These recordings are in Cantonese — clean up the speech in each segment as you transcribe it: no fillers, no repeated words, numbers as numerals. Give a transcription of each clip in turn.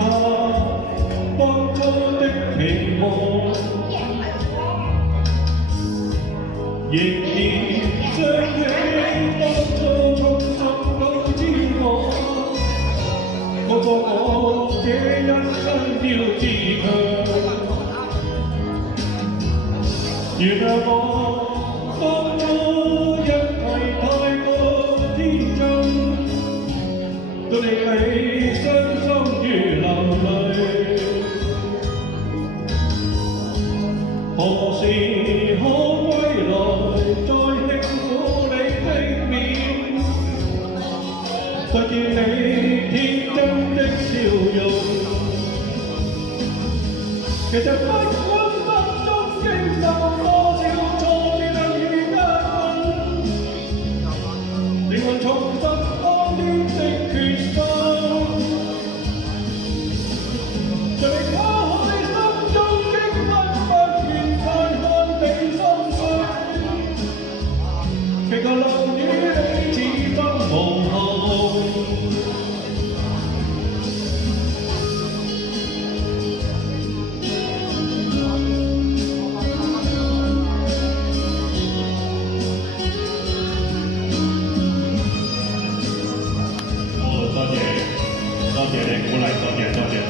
他當初的期望，仍然想起當初衷心感知我，我覺我這一生要自強。原諒我當初因為太過天真，都令你傷心如流淚。何時可歸來，再輕撫你的面，再見你天真的笑容。其實不管心中經受多少挫折與艱困，靈魂重拾當天的決心，在你拋開心中的鬱不願再看你心碎，祈求能與你此生無憾。多謝你鼓勵，多謝。多謝你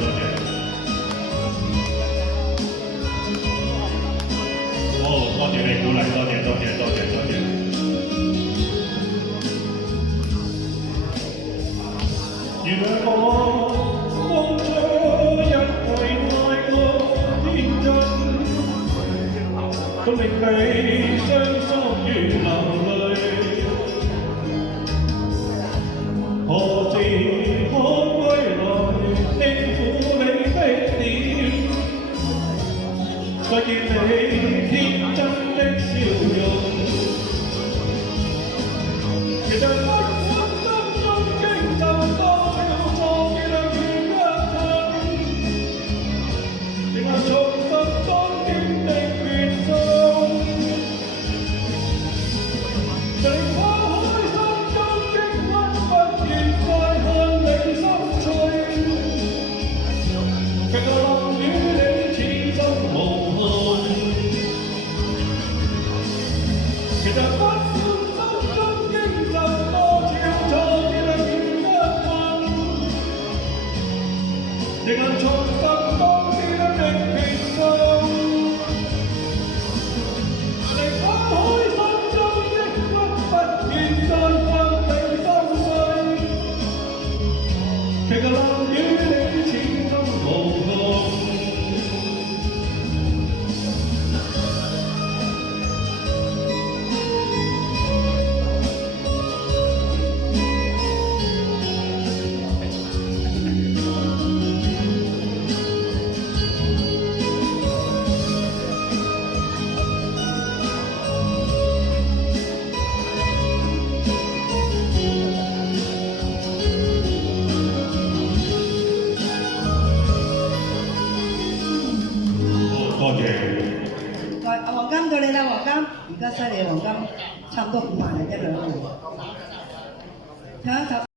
鼓勵，多謝。原諒我當初因為太過天真，都令你傷心如流淚。何時可歸來，輕撫你的臉，再見你天真的笑容。其實不管心中經受多少挫折與艱困，仍能重拾當天的決心。在你拋開心中的鬱不願再看你心碎，祈求能與你此生無憾。其實不管心中經受多少挫折與艱困，仍能重拾當天的決心。在你拋開心中的鬱不願再看你心碎，祈求能與你此生無憾。多謝。阿黃金到你啦，黃金，而家犀利，黃金差唔多5萬人一兩個。唱一首。